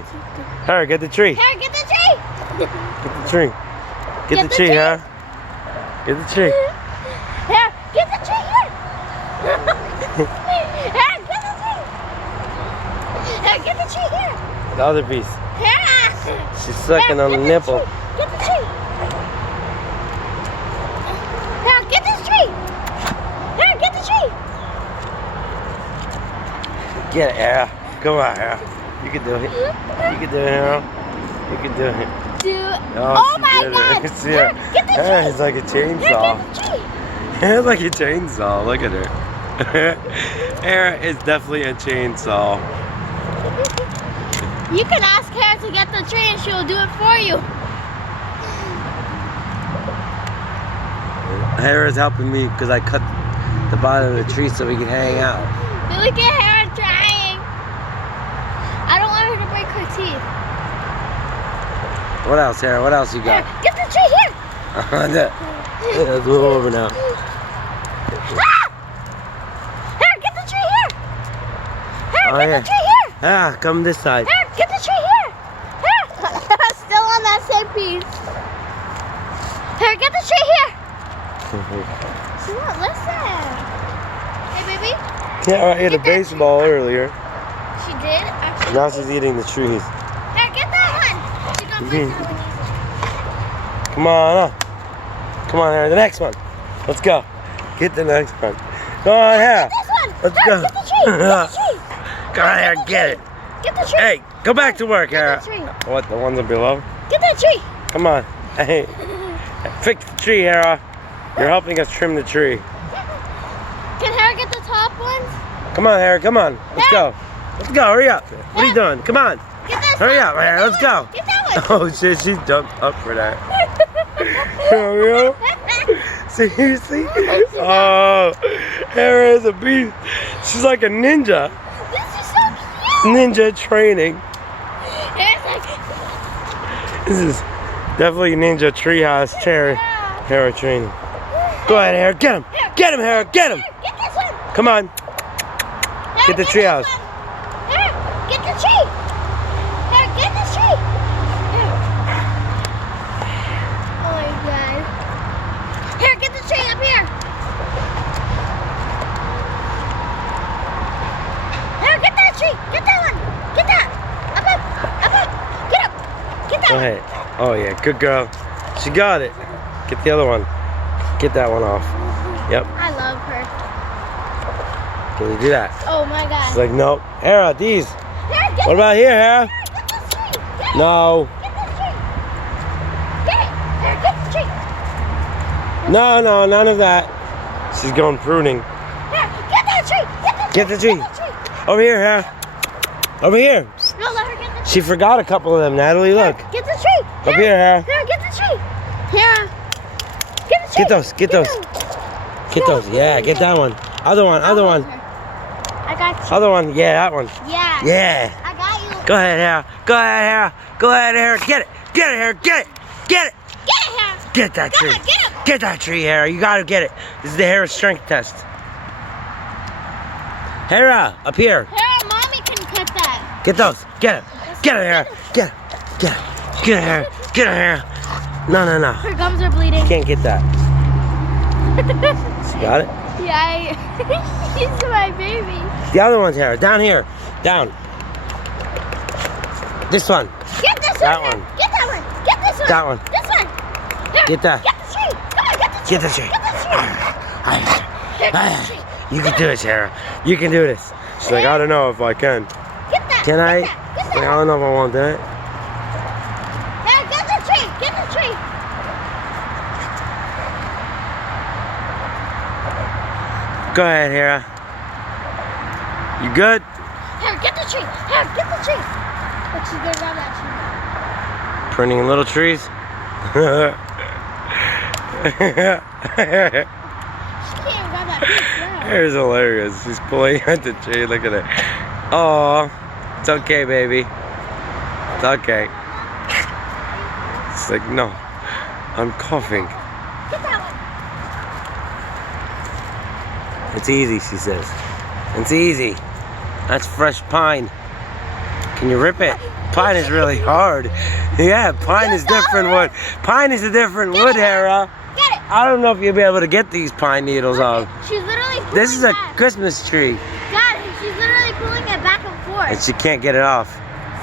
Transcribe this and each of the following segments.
tree. Hera, get the tree. Hera, get the tree. Get the tree. Get the tree, Hera. Get the tree. Hera, get the tree here. Hera, get the tree. Hera, get the tree here. The other piece. Hera. She's sucking on the nipple. Get the tree. Hera, get this tree. Hera, get the tree. Get it, Hera. Come on, Hera. You can do it. You can do it, Hera. You can do it. Oh my God! See her. Get the tree! Hera is like a chainsaw. Get the tree! Hera's like a chainsaw. Look at her. Hera is definitely a chainsaw. You can ask Hera to get the tree and she will do it for you. Hera's helping me because I cut the bottom of the tree so we can hang out. Look at Hera trying. I don't want her to break her teeth. What else, Hera? What else you got? Hera, get the tree here! Let's move over now. Ah! Hera, get the tree here! Hera, get the tree here! Ah, come this side. Hera, get the tree here! Hera, still on that same piece. Hera, get the tree here! She won't listen. Hey, baby. Hera ate a baseball earlier. She did? Actually. Now she's eating the trees. Hera, get that one! She got my Come on, come on, Hera. The next one. Let's go. Get the next one. Come on, Hera. This one! Let's Hera, go. get the tree! Get the tree! Come on, Hera. Get it. Get the tree! Hey, go back to work, Hera. Get the tree! What, the ones below? Get that tree! Come on. Hey, fix the tree, Hera. You're helping us trim the tree. Can Hera get the top ones? Come on, Hera. Come on. Let's go. Let's go. Hurry up. What are you doing? Come on. Get that Hurry one. up, Hera. Let's go. Get that one! Oh shit, she jumped up for that. Hurry up. Seriously? Oh, Hera is a beast. She's like a ninja. This is so cute! Ninja training. Hera's like, This is definitely ninja treehouse cherry. Hera training. Go ahead, Hera. Get him. Get him, Hera. Get him. get this one! Come on. Hera, Get the this treehouse. one. Hera, get the tree! Hera, get this tree! Hera. Oh my God. Hera, get the tree up here! Hera, get that tree! Get that one! Get that! Up, up! Up, up! Get up! Get that Go one! ahead. Oh yeah, good girl. She got it. Get the other one. Get that one off. Yep. I love her. Can you do that? Oh my God. She's like, nope. Hera, these. Hera, get What about here, Hera? Hera, get this tree! Get it! No. Get this tree! Get it! Hera, get the tree! No, no, none of that. She's going pruning. Hera, get that tree! Get the tree. Get the tree! Over here, Hera. Over here. No, let her get the tree. She forgot a couple of them, Natalie. Look. Get the tree! Up here, Hera. Hera, get the tree! Hera! Get the tree! Get those. Get those. Get those. Yeah, get that one. Other one. Other one. I got you. Other one. Yeah, that one. Yeah. Yeah. I got you. Go ahead, Hera. Go ahead, Hera. Go ahead, Hera. Get it. Get it, Hera. Get it. Get it. Get it, Hera! Get that Come tree. on, get him! Get that tree, Hera. You gotta get it. This is the Hera strength test. Hera, up here. Hera, mommy can cut that. Get those. Get it. Get it, Hera. Get it. Get it. Get it, Hera. Get it, Hera. No, no, no. Her gums are bleeding. Can't get that. She got it? Yeah, she's my baby. The other one's Hera. Down here. Down. This one. Get this That one. one. Get that one. Get this one. That one. This one. Here, Get that. Get the tree. Come on, get the tree. Get the tree. Get the tree. Here, get the tree. You can do this, Hera. You can do this. She's like, I don't know if I can. Get that. Can I? Get that. Get She's like, I that. don't know if I want that. Here, get the tree. Get the tree. Go ahead, Hera. You good? Here, get the tree. Here, get the tree. Look, she's gonna grab that tree. Printing little trees. She can't even grab that piece now. Hera's hilarious. She's pulling at the tree. Look at it. Oh, it's okay, baby. It's okay. It's like, no, I'm coughing. Get that one. It's easy, she says. It's easy. That's fresh pine. Can you rip it? Pine is really hard. Yeah, pine is different wood. Pine is a different wood, Hera. Get it. I don't know if you'll be able to get these pine needles off. She's literally pulling This is a back. Christmas tree, Dad, she's literally pulling it back and forth. and she can't get it off.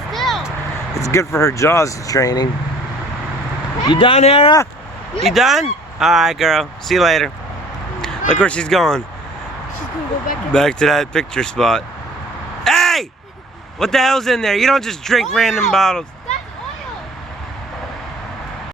Still. It's good for her jaws training. You done, Hera? You done? All right, girl. See you later. Look where she's going. She's gonna go back in. Back to that picture spot. Hey! What the hell's in there? You don't just drink random bottles.